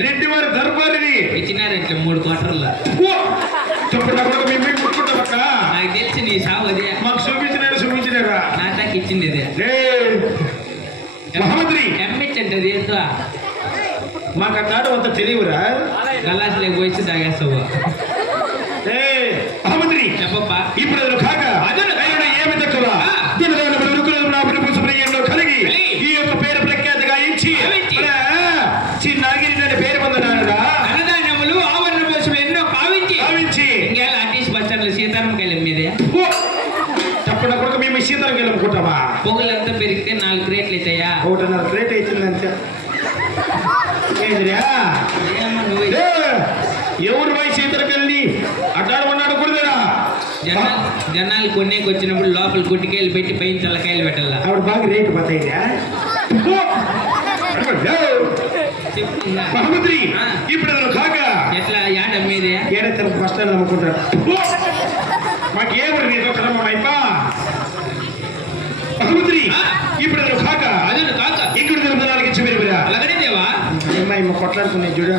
రెడ్డి వారి దర్బారిని. ఇచ్చినారు ఇట్లా మూడు క్వార్టర్ల. ఓ! చెప్పు నా కొడుకు మేము ముట్టుకుంటామక్క నాకు తెలిసి నీ సావు అదే. మాకు చూపించినారు చూపించినారా నా తాకి ఇచ్చింది ఏయ్, మహమ్మద్రి ఎమ్మిచ్చంటది ఏందో? మాకు అన్నాడు అంత తెలియవురా. గలాసులకు పోయి తాగేస్తావు. మహమ్మద్రి చెప్పప్పా ఇప్పుడు మేము సీతారం వెళ్ళుకుంటామా పొగులంతా పెరిగితే నాలుగు రేట్లు అవుతాయా? ఒకటిన్నర నువ్వు. ఏ, ఎవరు పోయి సీతరకెళ్ళి అట్టాడు ఉన్నాడు కుడదేరా జనాలు జనాలు కొనేకి వచ్చినప్పుడు లోపల గుట్టికాయలు పెట్టి పైన తలకాయలు పెట్టాలా? ఆవిడ బాగా రేటు మహమ్మద్రి ఆ. ఇప్పుడు కాక. ఎట్లా? యాడ మీదే? ఏడే తన బస్ స్టాండ్ అమ్ముకుంటాడు. అమ్మాయి మా కొట్లాడుకునే చూడ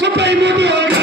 ముప్పై మూడు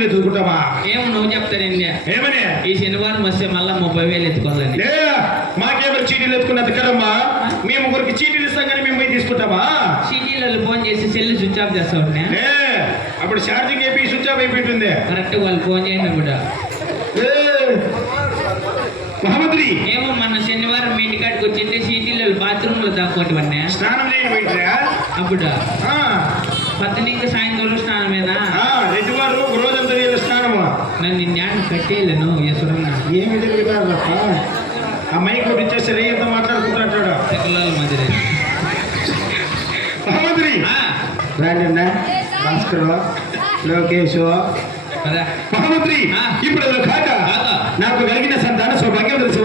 చీటీలు ఎత్తుకుంటామా ఏమో నువ్వు చెప్తానండి ఏమని? ఈ శనివారం వస్తే మళ్ళా ముప్పై వేలు ఎత్తుకోవాలని. లే మాకేమైనా చీటీలు ఎత్తుకున్నంత కదమ్మా? మేము ముగ్గురికి చీటీలు ఇస్తాం కానీ మేము తీసుకుంటామా సీటీలలో ఫోన్ చేసి సెల్ స్విచ్ ఆఫ్ చేస్తా అప్పుడు ఛార్జింగ్ అయిపోయి స్విచ్ ఆఫ్ అయిపోయింది కరెక్ట్ వాళ్ళు ఫోన్ చేయండి కూడా! మహమ్మద్రి ఏమో మన శనివారం మీ ఇంటికాడికి వచ్చింటే సీటీలలో బాత్రూమ్లో దాక్కోటివన్నా స్నానం పోయిందిరా అప్పుడు? ఆ, పద్దెనిమిది సాయంత్రం స్నానమేనా ఆ, యశ్వరన్న ఏమి తెలియదు ఆ మైక్ ఒకటి ఇచ్చేస్తే రే ఎంత మాట్లాడుకుంటాడు పిల్లల మధ్య మహమ్మద్రి రాండి భాస్కర్ లోకేష్. మహమ్మద్రి. ఇప్పుడు కాక. నాకు కలిగిన సంతాన సౌభాగ్యం తెలుసు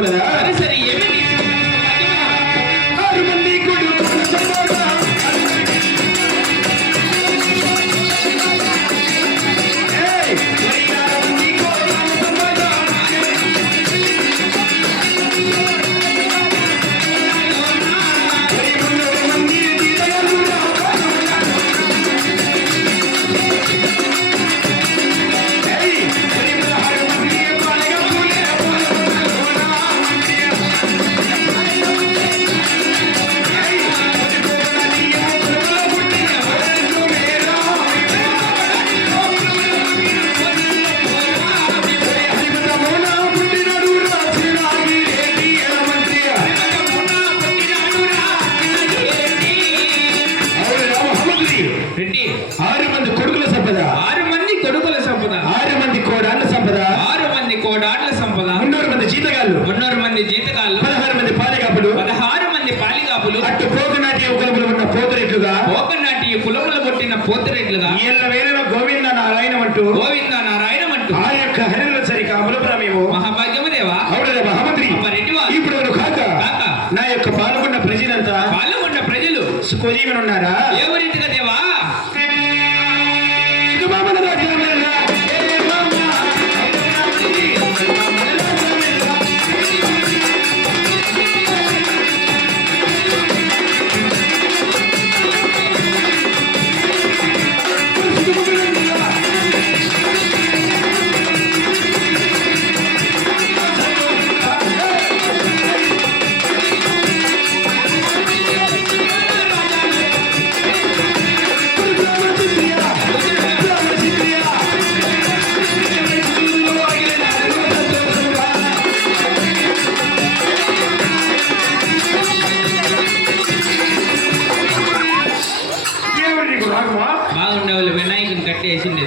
కోడాళ్ళ సంపద. ఆరు మంది కోడాట్ల సంపద. మున్నూరు మంది జీతగాళ్ళు. మున్నూరు మంది జీతగాళ్ళు. పదహారు మంది పాలెగాపులు పదహారు మంది పాలిగాపులు అటు పోగునాటి యువకులు ఉన్న పోతురెట్లుగా ఓకనాటి కులములు పుట్టిన పోతురెట్లుగా ఈయన వేరే గోవింద నారాయణ అంటూ. గోవింద నారాయణ అంటూ. ఆ యొక్క హరిలో సరి కాములపురమేమో మహాభాగ్యము దేవా మహామంత్రి. ఇప్పుడు కాక. నా యొక్క పాల్గొన్న ప్రజలంతా. పాల్గొన్న ప్రజలు. ఉన్నారా వినాయకుని